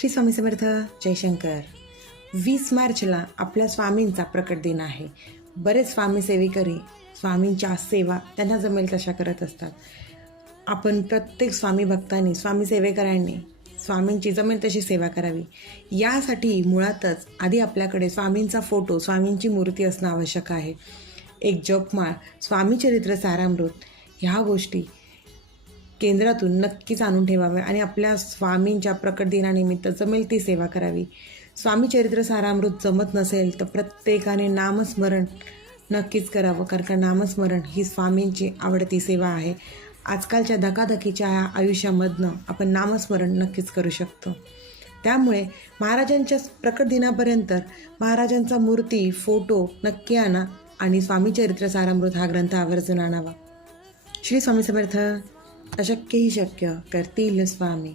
श्री स्वामी समर्थ जयशंकर. 20 मार्चला आपल्या स्वामींचा प्रकट दिन आहे. बरेच स्वामी सेवेकरी स्वामींच्या सेवा त्यांना जमेल तशा करत असतात. आपण प्रत्येक स्वामी भक्तांनी, स्वामी सेवेकरांनी स्वामींची जमेल तशी सेवा करावी. यासाठी मुळातच आधी आपल्याकडे स्वामींचा फोटो, स्वामींची मूर्ती असणं आवश्यक आहे. एक जपमाळ, स्वामी चरित्र सारामृत ह्या गोष्टी केंद्रातून नक्कीच आणून ठेवाव्या आणि आपल्या स्वामींच्या प्रकट दिनानिमित्त जमेल ती सेवा करावी. स्वामी चरित्र सारामृत जमत नसेल तर प्रत्येकाने नामस्मरण नक्कीच करावं, कारण का नामस्मरण ही स्वामींची आवडती सेवा आहे. आजकालच्या धकाधकीच्या आयुष्यामधनं आपण नामस्मरण नक्कीच करू शकतो. त्यामुळे महाराजांच्या प्रकट दिनापर्यंत महाराजांचा मूर्ती, फोटो नक्की आणा आणि स्वामी चरित्र सारामृत हा ग्रंथ आवर्जून आणावा. श्री स्वामी समर्थ. अशक्य ही शक्य करतील स्वामी.